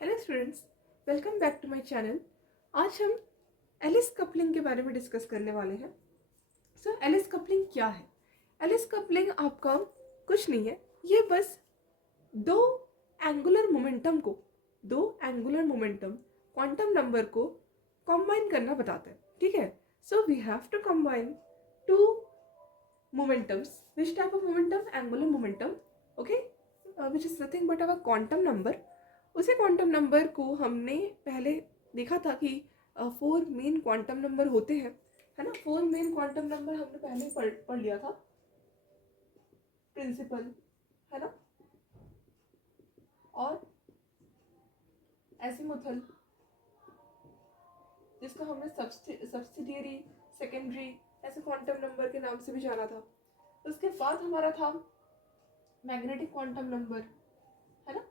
Hello students, welcome back to my channel. आज हम Alice coupling के बारे में डिस्कस करने वाले हैं। सो एलिस कपलिंग क्या है? एलिस कपलिंग आपका कुछ नहीं है, ये बस दो एंगुलर मोमेंटम क्वांटम नंबर को कंबाइन करना बताता है। ठीक है, so we have to combine two momentums. Which type of momentum? Angular momentum. Okay, which is nothing but our quantum number. उसी क्वांटम नंबर को हमने पहले देखा था कि 4 मेन क्वांटम नंबर होते हैं, है ना। 4 मेन क्वांटम नंबर हमने पहले पढ़ लिया था, प्रिंसिपल, है ना, और एजिमुथल, जिसको हमने सब्सिडियरी, सेकेंडरी, ऐसे क्वांटम नंबर के नाम से भी जाना था। उसके बाद हमारा था मैग्नेटिक क्वांटम नंबर, है ना।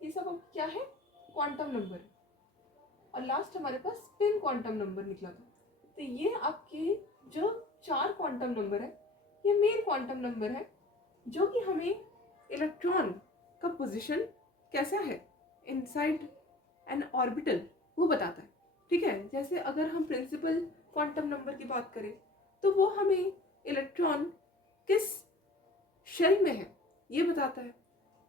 ये सब अब क्या है? Quantum number. और लास्ट हमारे पास स्पिन क्वांटम नंबर निकला था। तो ये आपके जो 4 क्वांटम नंबर है, ये मेन क्वांटम नंबर है जो कि हमें इलेक्ट्रॉन का पोजीशन कैसा है इनसाइड एन ऑर्बिटल वो बताता है। ठीक है, जैसे अगर हम प्रिंसिपल क्वांटम नंबर की बात करें तो वो हमें इलेक्ट्रॉन किस शेल में है ये बताता है।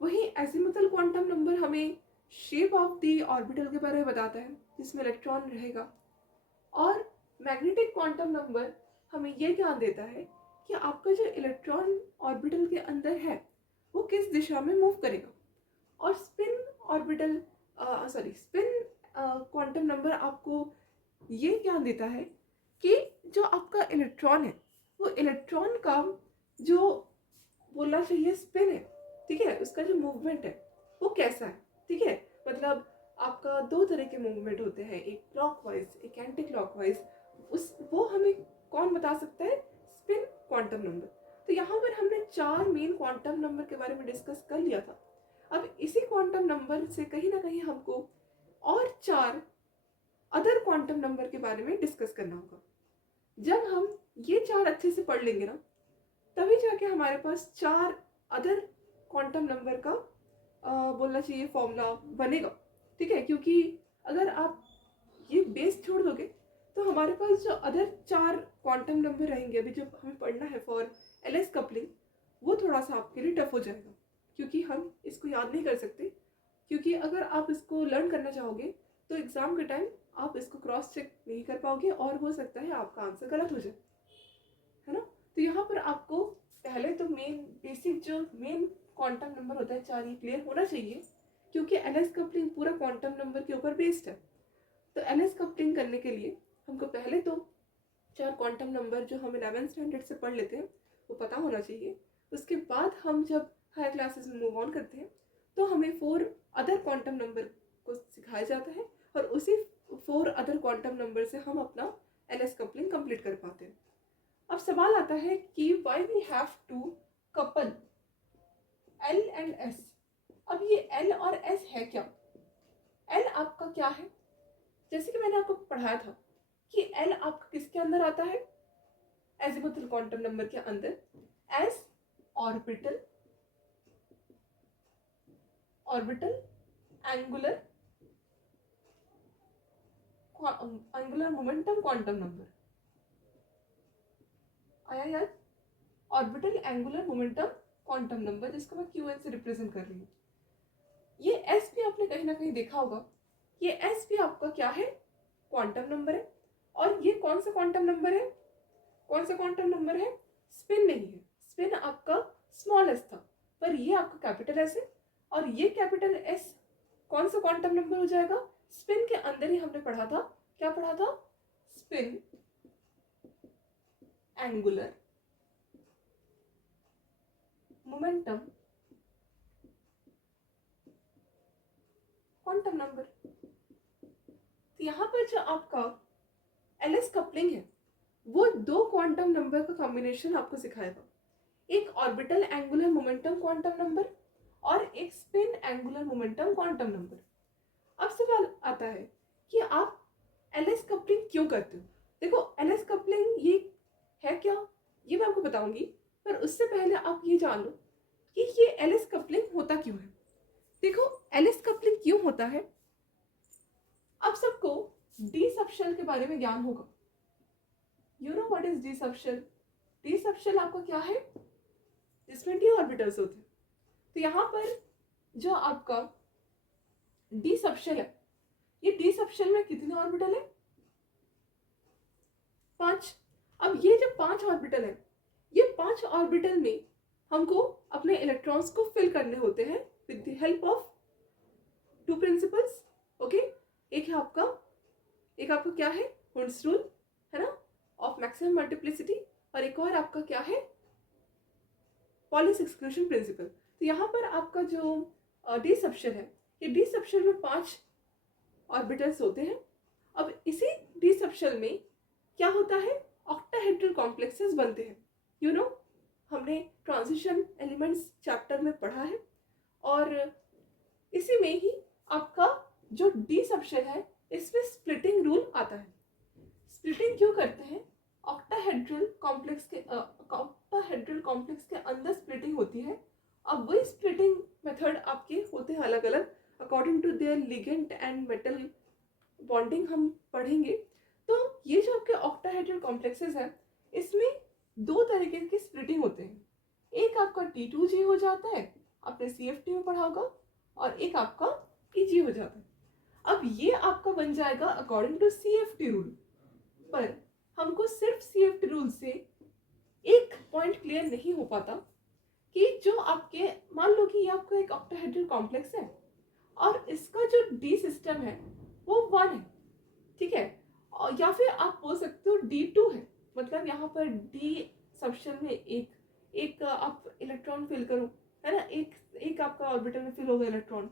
वही एजिमुथल क्वांटम नंबर हमें शेप ऑफ द ऑर्बिटल के बारे में बताता है जिसमें इलेक्ट्रॉन रहेगा। और मैग्नेटिक क्वांटम नंबर हमें ये ज्ञान देता है कि आपका जो इलेक्ट्रॉन ऑर्बिटल के अंदर है वो किस दिशा में मूव करेगा। और स्पिन क्वांटम नंबर आपको ये ज्ञान देता है कि जो आपका इलेक्ट्रॉन है वो इलेक्ट्रॉन का जो बोलना चाहिए स्पिन है, ठीक है, उसका जो मूवमेंट है वो कैसा है। ठीक है, मतलब आपका 2 तरह के मूवमेंट होते हैं, एक क्लॉकवाइज, एक एंटी क्लॉकवाइज। वो हमें कौन बता सकता है? Spin quantum number. तो यहाँ पर हमने 4 मेन क्वांटम नंबर के बारे में डिस्कस कर लिया था। अब इसी क्वांटम नंबर से कहीं ना कहीं हमको और 4 अदर क्वांटम नंबर के बारे में डिस्कस करना होगा। जब हम ये 4 अच्छे से पढ़ लेंगे ना, तभी जाके हमारे पास 4 अदर क्वांटम नंबर का बोलना चाहिए फॉर्मूला बनेगा। ठीक है, क्योंकि अगर आप ये बेस छोड़ दोगे तो हमारे पास जो अदर 4 क्वांटम नंबर रहेंगे अभी जो हमें पढ़ना है फॉर एलिस कपलिंग, वो थोड़ा सा आपके लिए टफ हो जाएगा, क्योंकि हम इसको याद नहीं कर सकते। क्योंकि अगर आप इसको लर्न करना चाहोगे तो एग्जाम के टाइम आप इसको क्रॉस चेक नहीं कर पाओगे और हो सकता है आपका आंसर गलत हो जाए, है ना। तो यहाँ पर आपको पहले तो मेन बेसिक जो मेन क्वांटम नंबर होता है 4, ये क्लियर होना चाहिए, क्योंकि एलिस कपलिंग पूरा क्वांटम नंबर के ऊपर बेस्ड है। तो एलिस कपलिंग करने के लिए हमको पहले तो 4 क्वांटम नंबर जो हम 11th स्टैंडर्ड से पढ़ लेते हैं वो पता होना चाहिए। उसके बाद हम जब हायर क्लासेस में मूव ऑन करते हैं तो हमें 4 अदर क्वांटम नंबर को सिखाया जाता है और उसी 4 अदर क्वांटम नंबर से हम अपना एलिस कपलिंग कंप्लीट कर पाते हैं। अब सवाल आता है कि why we have to couple L and S. अब ये एल और एस है क्या? एल आपका क्या है? जैसे कि मैंने आपको पढ़ाया था कि एल आपका किसके अंदर आता है? एजिमुथल क्वांटम नंबर के अंदर। S orbital, angular momentum quantum number आया याद? Orbital angular momentum quantum number, जिसको मैं क्यूएन से रिप्रेजेंट कर रही हूँ। ये एस भी आपने कहीं ना कहीं देखा होगा। ये एस भी आपका क्या है? क्वांटम नंबर है। और ये कौन सा क्वांटम नंबर है? कौन सा क्वांटम नंबर है? स्पिन नहीं है, स्पिन आपका स्मॉल एस था, पर ये आपका कैपिटल एस है। और ये कैपिटल एस कौन सा क्वांटम नंबर हो जाएगा? स्पिन के अंदर ही हमने पढ़ा था, क्या पढ़ा था? Spin angular momentum quantum number. तो यहाँ पर जो आपका एलिस कपलिंग है वो 2 क्वांटम नंबर का कॉम्बिनेशन आपको सिखाएगा, एक orbital angular momentum quantum number और एक spin angular momentum quantum number. अब सवाल आता है कि आप एलिस कपलिंग क्यों करते हो? देखो, एलिस कपलिंग ये है क्या, ये मैं आपको बताऊंगी, पर उससे पहले आप ये जान लो कि ये एलिस कपलिंग होता क्यों है। देखो, एलिस कपलिंग क्यों होता है? अब सबको डी सबशेल के बारे में ज्ञान होगा। You know what is D subshell? D subshell आपका क्या है? जिसमें डी ऑर्बिटल्स होते हैं। तो यहाँ पर जो आपका डी सबशेल है, ये डी सबशेल में कितने ऑर्बिटल है? 5। अब ये जो 5 ऑर्बिटल है, ये 5 ऑर्बिटल में हमको अपने इलेक्ट्रॉन्स को फिल करने होते हैं with the help of 2 principles. Okay, एक आपका क्या है? हुंड्स रूल, है ना, ऑफ मैक्सिमम मल्टीप्लिसिटी, और एक और आपका क्या है? Pauli's exclusion principle. तो यहाँ पर आपका जो डी सबशेल है, ये डी सबशेल में 5 ऑर्बिटल्स होते हैं। अब इसी डी सबशेल में क्या होता है? ऑक्टाहेड्रल कॉम्प्लेक्सेस बनते हैं। यू नो, हमने ट्रांजिशन एलिमेंट्स चैप्टर में पढ़ा है, और इसी में ही आपका जो डी सबशेल है, इसमें स्प्लिटिंग रूल आता है। स्प्लिटिंग क्यों करते हैं? ऑक्टाहेड्रल कॉम्प्लेक्स के अंदर स्प्लिटिंग होती है। अब वही स्प्लिटिंग मेथड आपके होते हैं अलग अलग according to their ligand and metal bonding, हम पढ़ेंगे। तो ये जो आपके ऑक्टाहेड्रल कॉम्प्लेक्सेस है, इसमें 2 तरीके की स्प्लिटिंग होते हैं। एक आपका T2G हो जाता है, आपने CFT में पढ़ा होगा, और एक आपका TG हो जाता है। अब ये आपका बन जाएगा अकॉर्डिंग टू CFT रूल। पर हमको सिर्फ CFT रूल से एक पॉइंट क्लियर नहीं हो पाता कि जो आपके, मान लो कि ये आपका एक ऑक्टाहेड्रल कॉम्प्लेक्स है और इसका जो डी सिस्टम है वो 1 है, ठीक है, और या फिर आप बोल सकते हो D2 है। मतलब यहाँ पर डी सबशेल में एक आप इलेक्ट्रॉन फिल करो, है ना, एक आपका ऑर्बिटल में फिल होगा इलेक्ट्रॉन,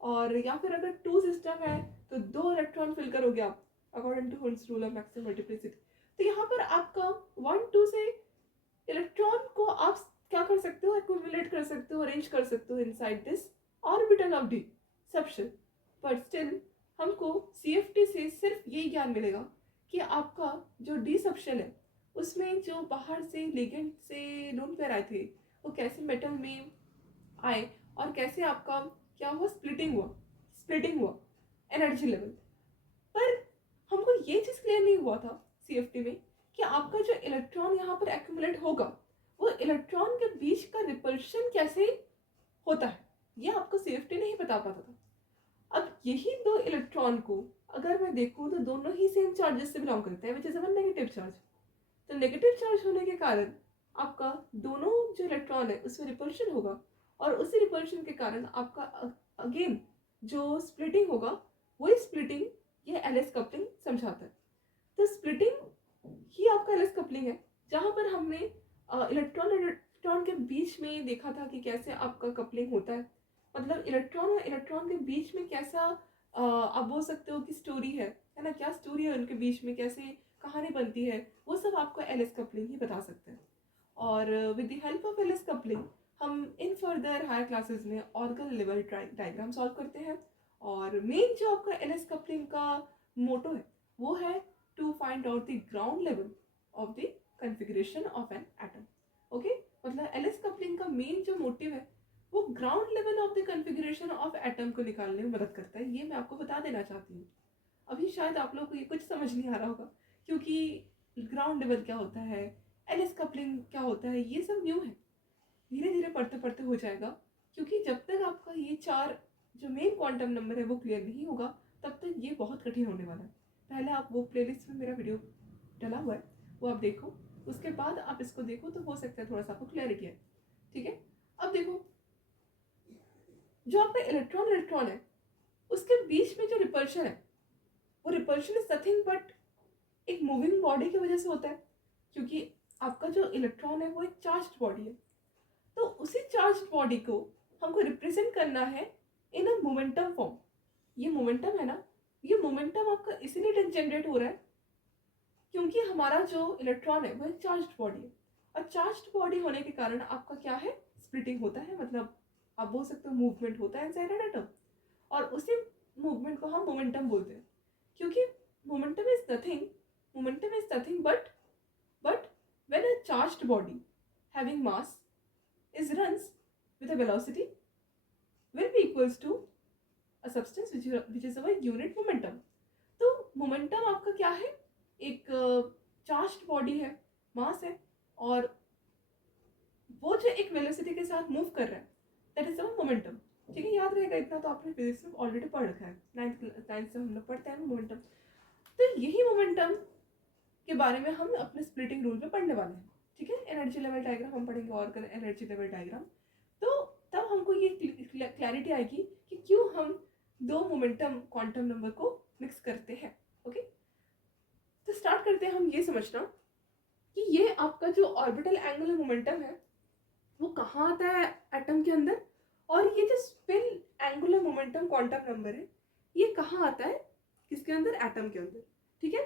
और या फिर अगर 2 सिस्टम है तो 2 इलेक्ट्रॉन फिल करोगे आप according to Hund's rule of maximum multiplicity. तो यहाँ पर आपका 1-2 से इलेक्ट्रॉन को आप क्या कर सकते हो? एक्युमुलेट कर सकते हो, अरेंज कर सकते हो inside this orbital of D subshell. पर स्टिल हमको CFT से सिर्फ यही ज्ञान मिलेगा कि आपका जो डी सबशेल है, उसमें जो बाहर से लिगेंड से लोन पेयर आए थे, वो कैसे मेटल में आए और कैसे आपका क्या हुआ? स्प्लिटिंग हुआ एनर्जी लेवल पर। हमको ये चीज क्लियर नहीं हुआ था CFT में कि आपका जो इलेक्ट्रॉन यहाँ पर एक्यूमुलेट होगा, वो इलेक्ट्रॉन के बीच का रिपल्शन कैसे होता है, ये आपको CFT नहीं बता पाता था। अब यही 2 इलेक्ट्रॉन को अगर मैं देखूं तो दोनों ही सेम चार्जेस से बिलोंग करते हैं, which is a negative charge. तो नेगेटिव चार्ज होने के कारण आपका दोनों जो इलेक्ट्रॉन है उसमें रिपल्शन होगा, और उसी रिपल्शन के कारण आपका अगेन जो स्प्लिटिंग होगा, वही स्प्लिटिंग ये एलिस कपलिंग समझाता है। तो स्प्लिटिंग ही आपका एलिस कपलिंग है, जहाँ पर हमने इलेक्ट्रॉन के बीच में देखा था कि कैसे आपका कपलिंग होता है। मतलब इलेक्ट्रॉन और इलेक्ट्रॉन के बीच में कैसा आप बोल सकते हो कि स्टोरी है ना, क्या स्टोरी है उनके बीच में, कैसे कहानी बनती है, वो सब आपको एलिस कपलिंग ही बता सकते हैं। और with the help of LS coupling हम इन फर्दर हायर क्लासेस में ऑर्गन लेवल डायग्राम सॉल्व करते हैं। और मेन जो आपका एलिस कपलिंग का मोटो है वो है to find out the ground level of the configuration of an atom. Okay, मतलब एलिस कपलिंग का मेन जो मोटिव है वो ground level of the configuration of atom को निकालने में मदद करता है। ये मैं आपको बता देना चाहती हूँ। अभी शायद आप लोगों को ये कुछ समझ नहीं आ रहा होगा, क्योंकि ग्राउंड लेवल क्या होता है, एलिस कपलिंग क्या होता है, ये सब न्यू है। धीरे धीरे पढ़ते पढ़ते हो जाएगा, क्योंकि जब तक आपका ये 4 जो मेन क्वांटम नंबर है वो क्लियर नहीं होगा, तब तक ये बहुत कठिन होने वाला है। पहले आप वो प्लेलिस्ट में मेरा वीडियो डला हुआ है, वो आप देखो, उसके बाद आप इसको देखो, तो हो सकता है थोड़ा सा आपको क्लैरिटी है। ठीक है, अब देखो, जो आपका इलेक्ट्रॉन है उसके बीच में जो रिपल्शन है, वो रिपल्शन इज नथिंग बट एक मूविंग बॉडी की वजह से होता है, क्योंकि आपका जो इलेक्ट्रॉन है वो एक चार्ज्ड बॉडी है। तो उसी चार्ज्ड बॉडी को हमको रिप्रेजेंट करना है इन अ मोमेंटम फॉर्म। ये मोमेंटम है ना, ये मोमेंटम आपका इसीलिए जनरेट हो रहा है क्योंकि हमारा जो इलेक्ट्रॉन है वो एक चार्ज्ड बॉडी है, और चार्ज्ड बॉडी होने के कारण आपका क्या है? स्प्लिटिंग होता है, मतलब आप बोल सकते हो मूवमेंट होता है इनसाइड एन एटम, और उसी मूवमेंट को हम मोमेंटम बोलते हैं। क्योंकि momentum is nothing but when a charged body having mass is runs with a velocity will be equals to a substance which is our unit momentum. तो momentum आपका क्या है, एक चार्ज्ड बॉडी है, मास है, और वो जो एक वेलोसिटी के साथ मूव कर रहा है, दैट इज अवर मोमेंटम। ठीक है, याद रहेगा, इतना तो आपने फिजिक्स में ऑलरेडी पढ़ रखा है, नाइन्थ से हम लोग पढ़ते हैं मोमेंटम। तो यही मोमेंटम के बारे में हम अपने स्प्लिटिंग रूल में पढ़ने वाले हैं। ठीक है, एनर्जी लेवल डायग्राम हम पढ़ेंगे, और एनर्जी लेवल डायग्राम। तो तब हमको ये क्लैरिटी आएगी कि क्यों हम दो मोमेंटम क्वांटम नंबर को मिक्स करते हैं। ओके, तो स्टार्ट करते हैं हम ये समझना कि ये आपका जो ऑर्बिटल एंगुलर मोमेंटम है वो कहाँ आता है एटम के अंदर, और ये जो spin angular momentum quantum number है ये कहाँ आता है, किसके अंदर, एटम के अंदर। ठीक है,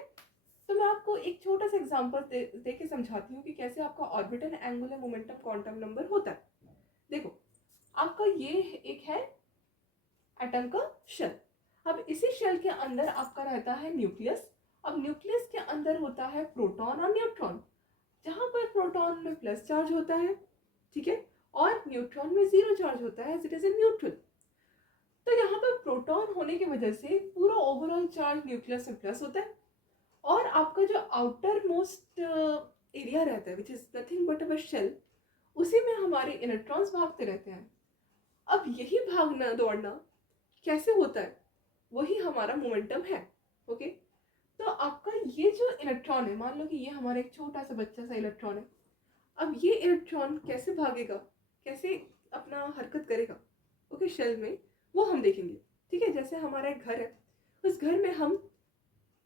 तो मैं आपको एक छोटा सा एग्जांपल दे के समझाती हूँ कि कैसे आपका orbital angular momentum quantum number होता है। देखो, आपका ये एक है एटम का शेल। अब इसी शेल के अंदर आपका रहता है न्यूक्लियस। अब न्यूक्लियस के अंदर होता है प्रोटॉन और न्यूट्रॉन, जहां पर प्रोटॉन में प्लस चार्ज होता है, ठीक है, और न्यूट्रॉन में जीरो चार्ज होता है, इट इज ए न्यूट्रल। तो यहाँ पर प्रोटॉन होने की वजह से पूरा ओवरऑल चार्ज न्यूक्लियस में प्लस होता है, और आपका जो आउटर मोस्ट एरिया रहता है which is nothing but our shell, उसी में हमारे इलेक्ट्रॉन्स भागते रहते हैं। अब यही भागना दौड़ना कैसे होता है, वही हमारा मोमेंटम है। ओके, तो आपका ये जो इलेक्ट्रॉन है, मान लो कि ये हमारा एक छोटा सा बच्चा सा इलेक्ट्रॉन है। अब ये इलेक्ट्रॉन कैसे भागेगा, कैसे अपना हरकत करेगा, ओके, शेल में, वो हम देखेंगे। ठीक है, जैसे हमारा एक घर है, उस घर में हम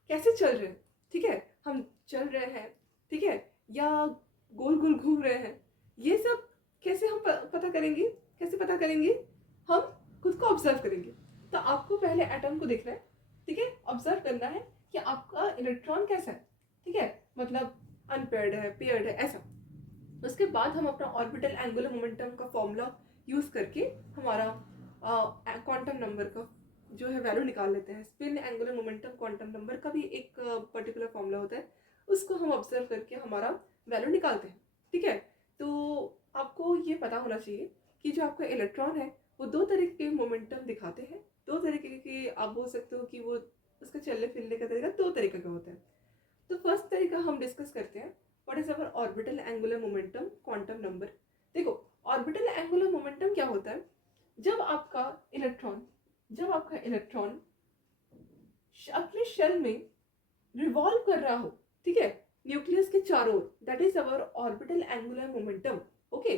कैसे चल रहे हैं, ठीक है, हम चल रहे हैं, ठीक है, या गोल गोल घूम रहे हैं, ये सब कैसे हम पता करेंगे, कैसे पता करेंगे, हम खुद को ऑब्जर्व करेंगे। तो आपको पहले एटम को देखना है, ठीक है, ऑब्जर्व करना है कि आपका इलेक्ट्रॉन कैसा है, ठीक है, मतलब अनपेयर्ड है, पेयर्ड है, ऐसा। उसके बाद हम अपना ऑर्बिटल एंगुलर मोमेंटम का फॉर्मूला यूज करके हमारा क्वांटम नंबर का जो है वैल्यू निकाल लेते हैं। Spin angular momentum quantum number का भी एक पर्टिकुलर फॉर्मूला होता है, उसको हम ऑब्जर्व करके हमारा वैल्यू निकालते हैं। ठीक है, तो आपको ये पता होना चाहिए कि जो आपका इलेक्ट्रॉन है वो दो तरीके के मोमेंटम दिखाते हैं, दो तरीके के, आप बोल सकते हो कि वो उसका चलने फिरने का तरीका दो तरीके का होता है। तो फर्स्ट तरीका हम डिस्कस करते हैं, what is our orbital angular momentum quantum number. देखो, ऑर्बिटल एंगुलर मोमेंटम क्या होता है, जब आपका इलेक्ट्रॉन अपने शेल में रिवॉल्व कर रहा हो, ठीक है, न्यूक्लियस के चारों ओर, that is our orbital angular momentum. Okay,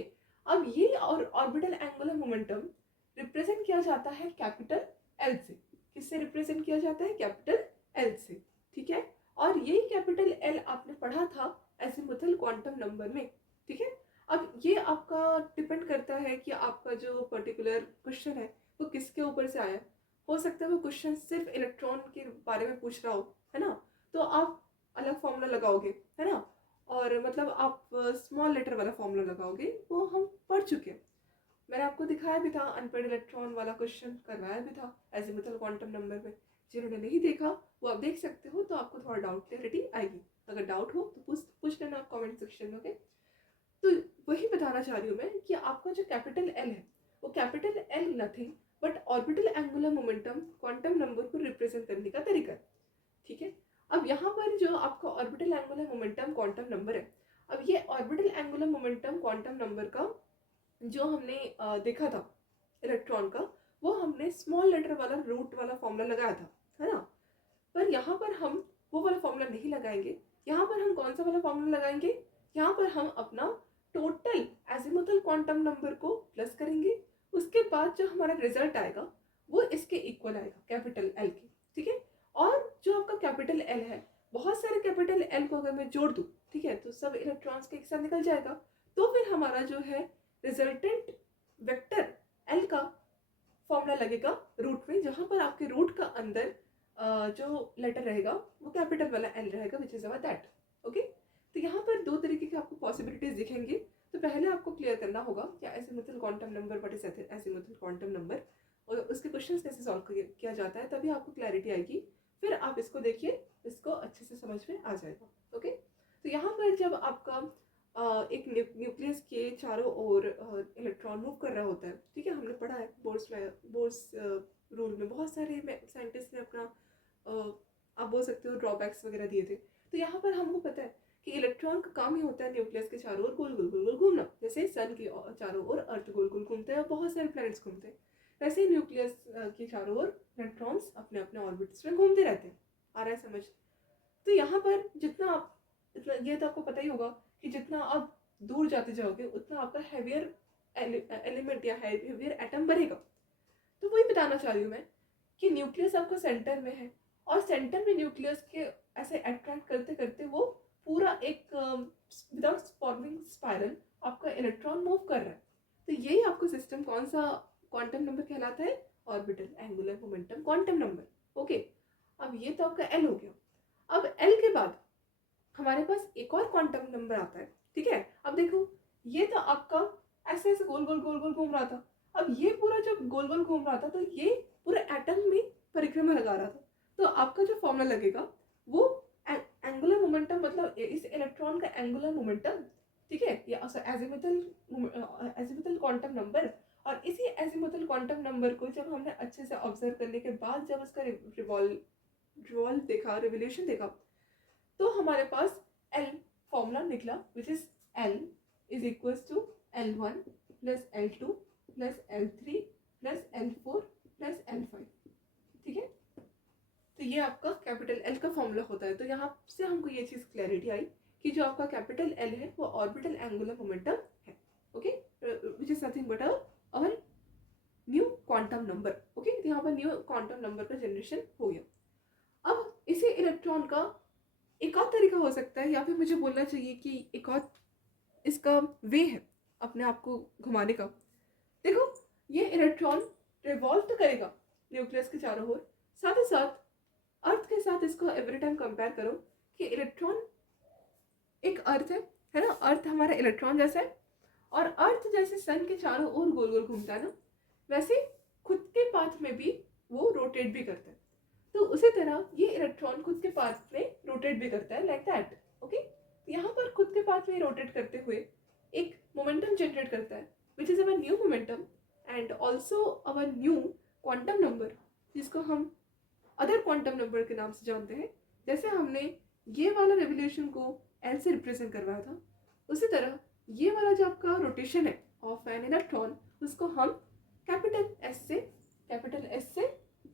अब ये और ऑर्बिटल एंगुलर मोमेंटम रिप्रेजेंट किया जाता है कैपिटल एल से। किससे रिप्रेजेंट किया जाता है, कैपिटल एल से। ठीक है, और यही कैपिटल एल आपने पढ़ा था एजिमुथल क्वांटम नंबर में। ठीक है, अब ये आपका डिपेंड करता है कि आपका जो पर्टिकुलर क्वेश्चन है वो किसके ऊपर से आया। हो सकता है वो क्वेश्चन सिर्फ इलेक्ट्रॉन के बारे में पूछ रहा हो, है ना, तो आप अलग फॉर्मूला लगाओगे, है ना, और मतलब आप स्मॉल लेटर वाला फॉर्मूला लगाओगे, वो हम पढ़ चुके हैं। मैंने आपको दिखाया भी था, अनपेड इलेक्ट्रॉन वाला क्वेश्चन करवाया भी था एजिमुथल क्वांटम नंबर में। जिन्होंने नहीं देखा वो आप देख सकते हो, तो आपको थोड़ा डाउट क्लैरिटी आएगी। अगर डाउट हो तो पूछ लेना आप कमेंट सेक्शन में। ओके, तो वही बताना चाह रही हूँ मैं कि आपका जो कैपिटल एल है वो capital L nothing but orbital angular momentum quantum number को रिप्रेजेंट करने का तरीका है। ठीक है, अब यहाँ पर जो आपका orbital angular momentum quantum number है, अब ये orbital angular momentum quantum number का जो हमने देखा था इलेक्ट्रॉन का, वो हमने स्मॉल लेटर वाला रूट वाला फॉर्मूला लगाया था, है ना। पर यहाँ पर हम वो वाला फॉर्मूला नहीं लगाएंगे। यहाँ पर हम कौन सा वाला फॉर्मूला लगाएंगे, यहाँ पर हम अपना टोटल एजिमुथल क्वांटम नंबर को प्लस करेंगे। उसके बाद जो हमारा रिजल्ट आएगा वो इसके इक्वल आएगा, कैपिटल एल के। ठीक है, और जो आपका कैपिटल एल है, बहुत सारे कैपिटल एल को अगर मैं जोड़ दूँ, ठीक है, तो सब इलेक्ट्रॉन्स के एक साथ निकल जाएगा। तो फिर हमारा जो है रिजल्टेंट वेक्टर एल का फॉर्मूला लगेगा रूट में, जहां पर आपके रूट का अंदर जो लेटर रहेगा वो कैपिटल वाला एल रहेगा, विच इज अवर दैट। ओके, तो यहाँ पर दो तरीके के आपको पॉसिबिलिटीज दिखेंगे। तो पहले आपको क्लियर करना होगा क्या azimuthal quantum number, what is azimuthal quantum number, और उसके क्वेश्चंस कैसे सॉल्व किया जाता है, तभी आपको क्लैरिटी आएगी। फिर आप इसको देखिए, इसको अच्छे से समझ में आ जाएगा। ओके, तो यहाँ पर जब आपका एक न्यूक्लियस के चारों ओर इलेक्ट्रॉन मूव कर रहा होता है, ठीक है, हमने पढ़ा है बोर्स रूल में बहुत सारे साइंटिस्ट ने अपना आप बोल सकते हो ड्रॉबैक्स वगैरह दिए थे। तो यहाँ पर हमको पता है कि इलेक्ट्रॉन का काम ही होता है न्यूक्लियस के चारों ओर गोल गोल गोल गोल घूमना, जैसे सन के चारों ओर अर्थ गोल गोल घूमते हैं और बहुत सारे प्लैनेट्स घूमते हैं, वैसे ही न्यूक्लियस के चारों ओर इलेक्ट्रॉन्स अपने अपने ऑर्बिट्स में घूमते रहते हैं। आ रहा है समझ? तो यहाँ पर जितना आप इतना ये तो आपको पता ही होगा कि जितना आप दूर जाते जाओगे उतना आपका हैवियर एलिमेंट या हैवियर एटम बढ़ेगा। तो वही बताना चाह रही हूँ मैं कि न्यूक्लियस आपका सेंटर में है और सेंटर में न्यूक्लियस के ऐसे अट्रैक्ट करते करते वो पूरा एक विदाउट फॉर्मिंग स्पाइरल आपका इलेक्ट्रॉन मूव कर रहा है। तो यही आपको सिस्टम कौन सा क्वांटम नंबर कहलाता है? Orbital angular momentum quantum number. Okay, अब ये तो आपका एल हो गया। अब एल के बाद हमारे पास एक और क्वांटम नंबर आता है, ठीक है। अब देखो, ये तो आपका ऐसे ऐसे गोल गोल गोल गोल घूम रहा था। अब ये पूरा जब गोल गोल घूम रहा था तो ये पूरे एटम में परिक्रमा लगा रहा था। तो आपका जो फॉर्मूला लगेगा वो एंगुलर मोमेंटम, मतलब इस इलेक्ट्रॉन का एंगुलर मोमेंटम, ठीक है, या एजिमुथल क्वांटम नंबर। और इसी एजिमुथल क्वांटम नंबर को जब हमने अच्छे से ऑब्जर्व करने के बाद जब उसका रिवॉल्व देखा, रिवोल्यूशन देखा, तो हमारे पास एल फॉर्मूला निकला, which is L is equals to L1 plus L2 plus L3 plus L4 plus L5, ठीक है। तो ये आपका कैपिटल एल का फॉर्मूला होता है। तो यहाँ से हमको ये चीज़ क्लैरिटी आई कि जो आपका कैपिटल एल है वो ऑर्बिटल एंगुलर मोमेंटम है। Okay, which is nothing but our new quantum number. Okay, तो यहाँ पर न्यू क्वांटम नंबर का जनरेशन हो गया। अब इसी इलेक्ट्रॉन का एक और तरीका हो सकता है, या फिर मुझे बोलना चाहिए कि एक और इसका वे है अपने आप को घुमाने का। देखो, ये इलेक्ट्रॉन रिवॉल्व तो करेगा न्यूक्लियस के चारों ओर, साथ ही साथ अर्थ के साथ इसको एवरी टाइम कंपेयर करो कि इलेक्ट्रॉन एक अर्थ है ना, अर्थ हमारा इलेक्ट्रॉन जैसा है और अर्थ जैसे सन के चारों ओर गोल गोल घूमता है ना, वैसे खुद के पाथ में भी वो रोटेट भी करता है। तो उसी तरह ये इलेक्ट्रॉन खुद के पाथ में रोटेट भी करता है, लाइक दैट। ओके, यहाँ पर खुद के पाथ में रोटेट करते हुए एक मोमेंटम जनरेट करता है, which is our new momentum and also our new quantum number, जिसको हम अदर क्वांटम नंबर के नाम से जानते हैं। जैसे हमने ये वाला रेवोल्यूशन को एल से रिप्रेजेंट करवाया था, उसी तरह ये वाला जो आपका रोटेशन है ऑफ एन इलेक्ट्रॉन, उसको हम कैपिटल एस से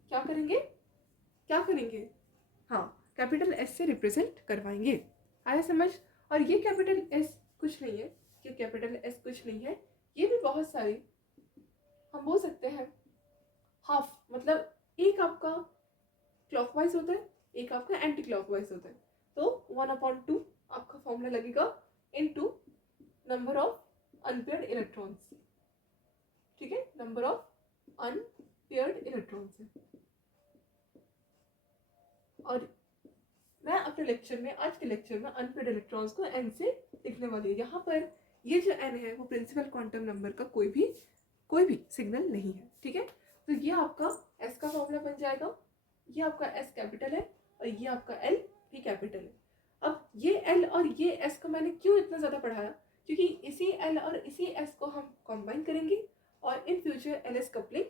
क्या करेंगे, हाँ, कैपिटल एस से रिप्रेजेंट करवाएंगे। आया समझ? और ये कैपिटल एस कुछ नहीं है, ये भी बहुत सारे हम बोल सकते हैं हाफ, मतलब एक आपका क्लॉकवाइज होता है, एक आपका एंटी क्लॉकवाइज होता है। तो 1/2 आपका फॉर्मूला लगेगा into number of unpaired electrons, ठीक है, नंबर ऑफ अनपेयर्ड इलेक्ट्रॉन्स है। और मैं अपने लेक्चर में, आज के लेक्चर में अनपेयर्ड इलेक्ट्रॉन्स को एन से लिखने वाली हूँ। यहाँ पर ये जो एन है वो प्रिंसिपल क्वांटम नंबर का कोई भी सिग्नल नहीं है, ठीक है। तो ये आपका एस का फॉर्मूला बन जाएगा, ये आपका एस कैपिटल है और ये आपका एल भी कैपिटल है। अब ये एल और ये एस को मैंने क्यों इतना ज़्यादा पढ़ाया, क्योंकि इसी एल और इसी एस को हम कंबाइन करेंगे और in future L S coupling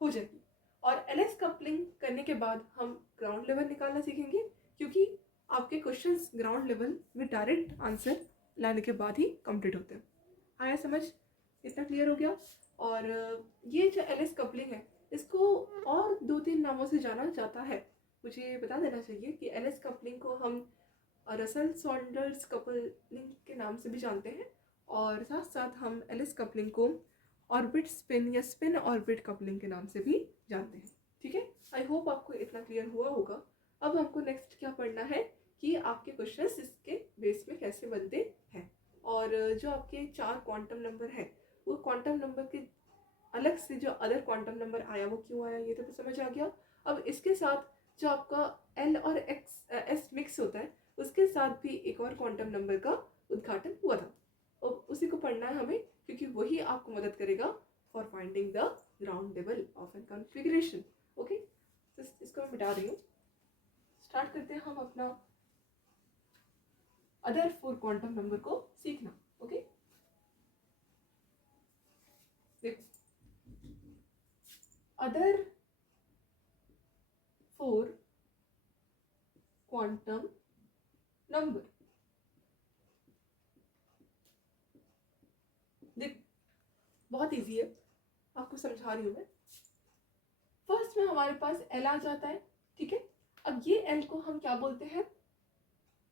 हो जाएगी। और एल एस कपलिंग करने के बाद हम ग्राउंड लेवल निकालना सीखेंगे, क्योंकि आपके क्वेश्चंस ग्राउंड लेवल में डायरेक्ट आंसर लाने के बाद ही कंप्लीट होते हैं। आया समझ? इतना क्लियर हो गया। और ये जो एल एस कपलिंग है इसको और 2-3 नामों से जाना जाता है। मुझे बता देना चाहिए कि एल एस कपलिंग को हम रसल सॉन्डर्स कपलिंग के नाम से भी जानते हैं, और साथ साथ हम एल एस कपलिंग को ऑर्बिट स्पिन या स्पिन ऑर्बिट कपलिंग के नाम से भी जानते हैं, ठीक है। आई होप आपको इतना क्लियर हुआ होगा। अब हमको नेक्स्ट क्या पढ़ना है कि आपके क्वेश्चंस इसके बेस में कैसे बनते हैं, और जो आपके 4 क्वांटम नंबर है वो क्वांटम नंबर के अलग से जो अदर क्वांटम नंबर आया वो क्यों आया, ये तो समझ आ गया। अब इसके साथ जो आपका एल और एस मिक्स होता है उसके साथ भी एक और क्वांटम नंबर का उद्घाटन हुआ था, और उसी को पढ़ना है हमें, क्योंकि वही आपको मदद करेगा for finding the ground level of an configuration. Okay, तो इसको मैं मिटा रही हूँ। स्टार्ट करते हैं हम अपना अदर 4 क्वांटम नंबर को सीखना। ओके, देखो अदर 4 क्वांटम नंबर, देख बहुत इजी है, आपको समझा रही हूँ मैं। फर्स्ट में हमारे पास एल आ जाता है, ठीक है। अब ये एल को हम क्या बोलते हैं,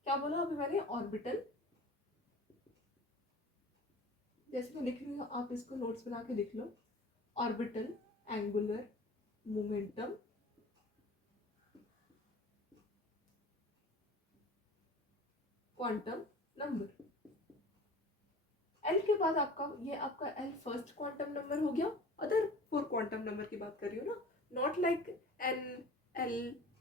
क्या बोला अभी मैंने, ऑर्बिटल। जैसे मैं लिख रही हूँ आप इसको नोट्स बना के लिख लो, orbital, angular momentum, quantum number. L के बाद आपका ये आपका एल फर्स्ट क्वांटम नंबर हो गया। अदर 4 क्वांटम नंबर की बात कर रही हूँ ना, not like n l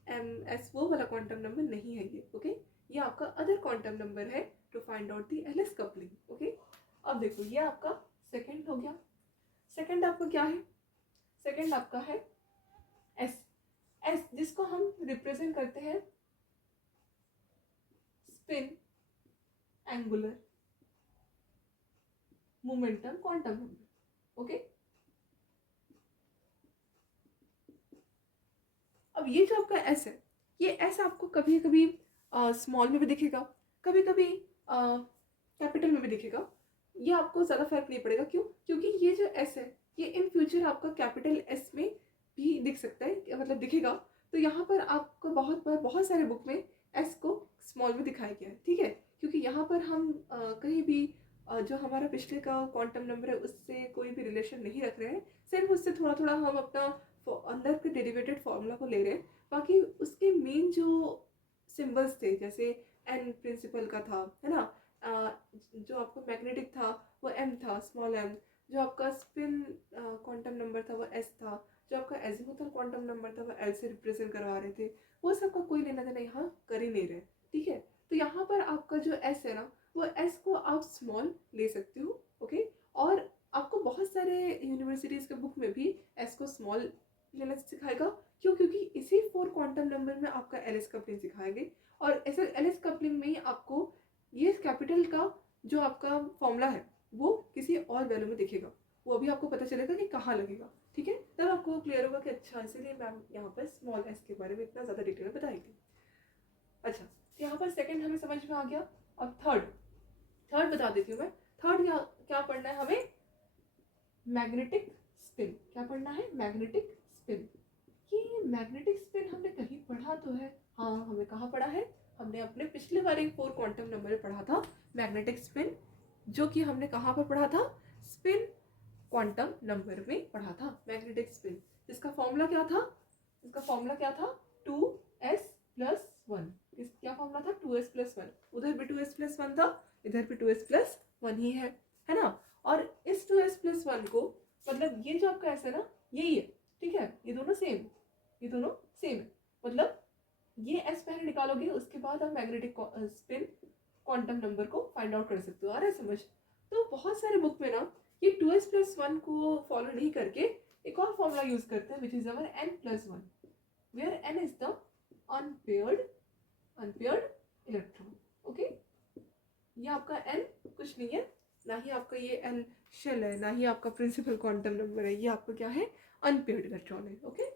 m s, वो वाला क्वांटम नंबर नहीं है ये। ओके, ये आपका अदर क्वांटम नंबर है to find out the L S coupling. Okay, अब देखो ये आपका सेकंड हो गया। सेकंड आपका क्या है, सेकंड आपका है एस। एस जिसको हम रिप्रेजेंट करते हैं spin, angular momentum, quantum number. Okay, अब ये जो आपका एस है, ये एस आपको कभी कभी स्मॉल में भी दिखेगा, कभी कभी कैपिटल में भी दिखेगा। ये आपको ज़्यादा फर्क नहीं पड़ेगा, क्यों, क्योंकि ये जो एस है ये इन फ्यूचर आपका कैपिटल एस में भी दिख सकता है, मतलब दिखेगा। तो यहाँ पर आपको बहुत बार बहुत सारे बुक में एस को स्मॉल में दिखाया गया है, ठीक है। क्योंकि यहाँ पर हम कहीं भी जो हमारा पिछले का क्वांटम नंबर है उससे कोई भी रिलेशन नहीं रख रहे हैं, सिर्फ उससे थोड़ा थोड़ा हम अपना अंदर के डेरिवेटेड फॉर्मूला को ले रहे हैं। बाकी उसके मेन जो सिंबल्स थे, जैसे एन प्रिंसिपल का था, है ना, जो आपको मैग्नेटिक था वो एम था, स्मॉल एम। जो आपका स्पिन क्वांटम नंबर था वो एस था। जो आपका एजिमुथल क्वांटम नंबर था वो एल से रिप्रेजेंट करवा रहे थे। वो सबका कोई लेना देना यहाँ कर ही नहीं रहे, ठीक है। तो यहाँ पर आपका जो एस है ना, वो एस को आप स्मॉल ले सकते हो। ओके, और आपको बहुत सारे यूनिवर्सिटीज़ के बुक में भी एस को स्मॉल लेना सिखाएगा। क्यों, क्योंकि इसी 4 क्वांटम नंबर में आपका एल एस कपलिंग सिखाएंगे, और ऐसे एल एस कपलिंग में ही आपको ये कैपिटल का जो आपका फॉर्मूला है वो किसी और वैल्यू में दिखेगा। वो अभी आपको पता चलेगा कि कहाँ लगेगा, ठीक है। तब आपको क्लियर होगा कि अच्छा इसीलिए मैम यहाँ पर स्मॉल एस के बारे में इतना ज़्यादा डिटेल में बताएगी। अच्छा, यहाँ पर सेकंड हमें समझ में आ गया। अब थर्ड, थर्ड बता देती हूँ मैं। थर्ड क्या पढ़ना है हमें, मैग्नेटिक स्पिन। क्या पढ़ना है, मैग्नेटिक स्पिन। ये मैग्नेटिक स्पिन हमने कहीं पढ़ा तो है, हाँ हमें कहाँ पढ़ा है, हमने अपने पिछले वाले 4 क्वांटम नंबर में पढ़ा था मैग्नेटिक स्पिन, जो कि हमने कहाँ पर पढ़ा था, स्पिन क्वांटम नंबर में पढ़ा था मैग्नेटिक स्पिन। इसका फॉर्मूला क्या था, इसका फॉर्मूला क्या था, 2s+1। क्या फॉर्मूला था, 2s+1। उधर भी 2s+1 था, इधर भी 2s+1 ही है ना। और इस 2s+1 को, मतलब ये जो आपका ऐसा है ना, यही है, ठीक है। ये दोनों सेम, ये दोनों सेम है। मतलब ये एस पहले निकालोगे, उसके बाद आप मैग्नेटिक स्पिन क्वांटम नंबर को फाइंड आउट कर सकते हो। आ रहा है समझ। तो बहुत सारे बुक में ना ये 2s+1 को फॉलो नहीं करके एक और फॉर्मूला यूज करते हैं, which is our n+1, where n is the unpaired electron. Okay, ये आपका n कुछ नहीं है, ना ही आपका ये n शेल है, ना ही आपका प्रिंसिपल क्वांटम नंबर है, ये आपका क्या है, अनपेयर्ड इलेक्ट्रॉन है। ओके,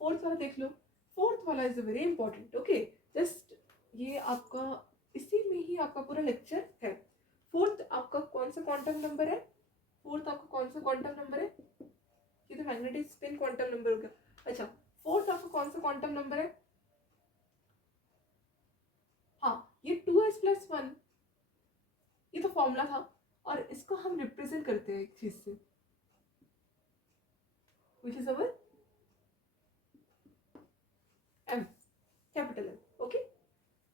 फोर्थ वाला देख लो। फोर्थ वाला is very important. Okay, just ये आपका इसी में ही आपका पूरा लेक्चर है। फोर्थ आपका कौन सा क्वांटम नंबर है, फोर्थ आपका कौन सा क्वांटम नंबर है, ये तो मैग्नेटिक स्पिन क्वांटम नंबर हो गया। अच्छा, फोर्थ आपका कौन सा क्वांटम नंबर है, हाँ ये 2s+1, ये तो फॉर्मूला था, और इसको हम रिप्रेजेंट करते हैं एक चीज से, which is our M, capital M. Okay,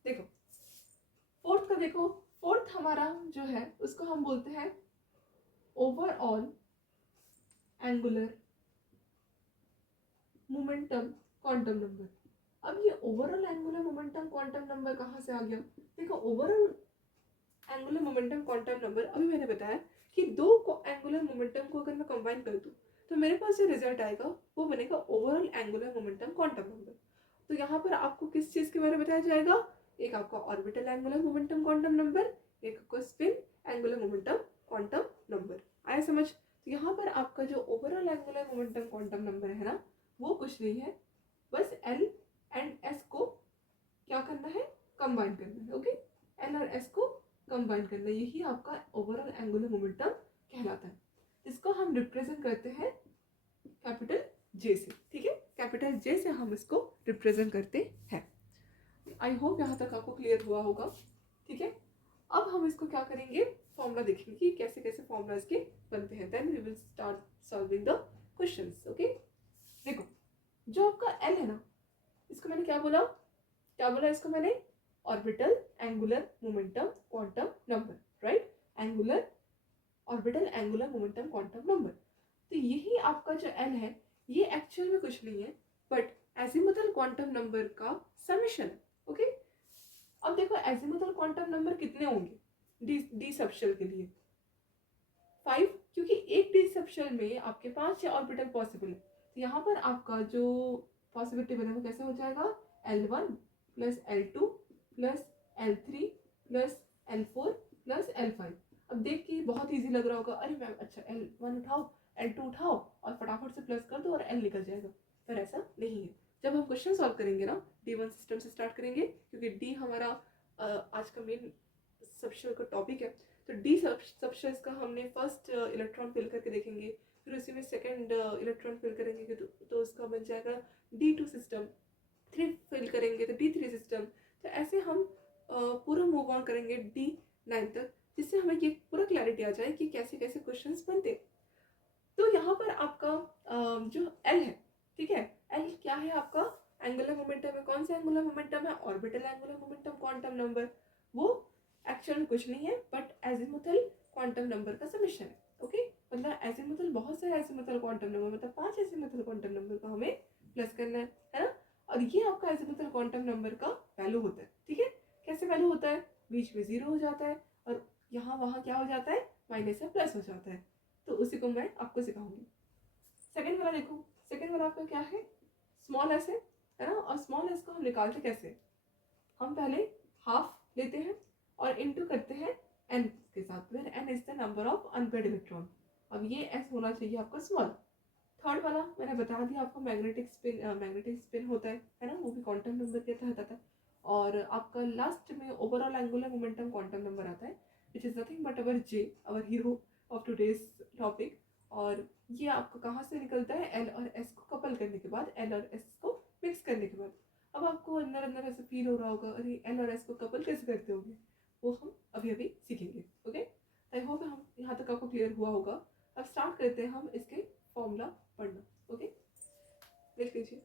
देखो फोर्थ का देखो, फोर्थ हमारा जो है उसको हम बोलते हैं overall angular momentum quantum number. अब ये overall angular momentum quantum number कहाँ से आ गया, देखो overall angular momentum quantum number, अभी मैंने बताया कि दो एंगुलर मोमेंटम को अगर मैं कंबाइन कर दूं तो मेरे पास जो रिजल्ट आएगा वो बनेगा overall angular momentum quantum number. तो यहाँ पर आपको किस चीज़ के बारे में बताया जाएगा, एक आपका orbital angular momentum quantum number, एक आपका spin angular momentum quantum number. आया समझ? तो यहाँ पर आपका जो overall angular momentum quantum number है ना, वो कुछ नहीं है, बस एल एंड एस को क्या करना है, कंबाइन करना है। ओके, एल और एस को कंबाइन करना है, यही आपका ओवरऑल एंगुलर मोमेंटम कहलाता है। इसको हम रिप्रेजेंट करते हैं कैपिटल जे से। ठीक है, कैपिटल जे से हम इसको रिप्रेजेंट करते हैं। आई होप यहाँ तक आपको क्लियर हुआ होगा। ठीक है, अब हम इसको क्या करेंगे, फॉर्मूला देखेंगे कि कैसे कैसे फॉर्मूला इसके बनते हैं। Then we will start solving the questions. Okay, देखो जो आपका एल है ना, इसको मैंने क्या बोला इसको मैंने, orbital angular momentum quantum number, right, angular orbital angular momentum quantum number. तो यही आपका जो एल है, ये एक्चुअल में कुछ नहीं है बट एजिमुथल क्वांटम नंबर का समेशन है। ओके, अब देखो एजिमुथल क्वांटम नंबर कितने होंगे डी सबशेल के लिए, 5, क्योंकि एक डी सबशेल में आपके 5 ऑर्बिटल पॉसिबल है। तो यहाँ पर आपका जो पॉसिबिलिटी बनेगा कैसे हो जाएगा, L1 plus L2 plus L3 plus L4 plus L5। अब देख के बहुत इजी लग रहा होगा, अरे मैम अच्छा L1 उठाओ L2 उठाओ और फटाफट से प्लस कर दो और L निकल जाएगा, पर ऐसा नहीं है। जब हम क्वेश्चन सॉल्व करेंगे ना, D1 सिस्टम से स्टार्ट करेंगे, क्योंकि डी हमारा आज का मेन सबशेल का टॉपिक है। तो डी सबशेल्स का हमने फर्स्ट इलेक्ट्रॉन फिल करके देखेंगे, फिर उसी में सेकंड इलेक्ट्रॉन फिल करेंगे तो उसका बन जाएगा D2 सिस्टम, 3 फिल करेंगे तो D3 सिस्टम। तो ऐसे हम पूरा मूव ऑन करेंगे D9 तक, जिससे हमें ये पूरा क्लैरिटी आ जाए कि कैसे कैसे क्वेश्चंस बनते। तो यहाँ पर आपका जो L है, ठीक है, L क्या है आपका, एंगुलर मोमेंटम है। कौन सा एंगुलर मोमेंटम है, orbital angular momentum quantum number. वो एक्चुअल में कुछ नहीं है बट एजिमुथल क्वांटम नंबर का समेशन है। ओके, मतलब एजिमुथल बहुत सारे एजिमुथल क्वांटम नंबर, मतलब 5 एजिमुथल क्वांटम नंबर का हमें प्लस करना है ना। और ये आपका एजिमुथल क्वांटम नंबर का वैल्यू होता है। ठीक है, कैसे वैल्यू होता है, बीच में 0 हो जाता है और यहाँ वहाँ क्या हो जाता है, माइनस या प्लस हो जाता है। तो उसी को मैं आपको सिखाऊंगी। सेकंड वाला देखो, सेकंड वाला आपका क्या है, स्मॉल एस है ना। और स्मॉल एस को हम निकालते कैसे, हम पहले हाफ लेते हैं और इनटू करते हैं एन के साथ, where n is the number of unpaired electron. अब ये एस होना चाहिए आपका स्मॉल। थर्ड वाला मैंने बता दिया आपको, मैग्नेटिक स्पिन होता है ना, वो भी क्वांटम नंबर के तहत आता है। और आपका लास्ट में overall angular momentum quantum number आता है, which is nothing but our J, our hero of today's topic. और ये आपको कहाँ से निकलता है, एल और एस को कपल करने के बाद, एल और एस को मिक्स करने के बाद। अब आपको अंदर अंदर ऐसे फील हो रहा होगा, अरे एल और एस को कपल कैसे करते होंगे, वो हम अभी अभी सीखेंगे। ओके, आई होप हम यहाँ तक आपको क्लियर हुआ होगा। अब स्टार्ट करते हैं हम इसके फॉर्मूला पढ़ना। ओके, देख लीजिए।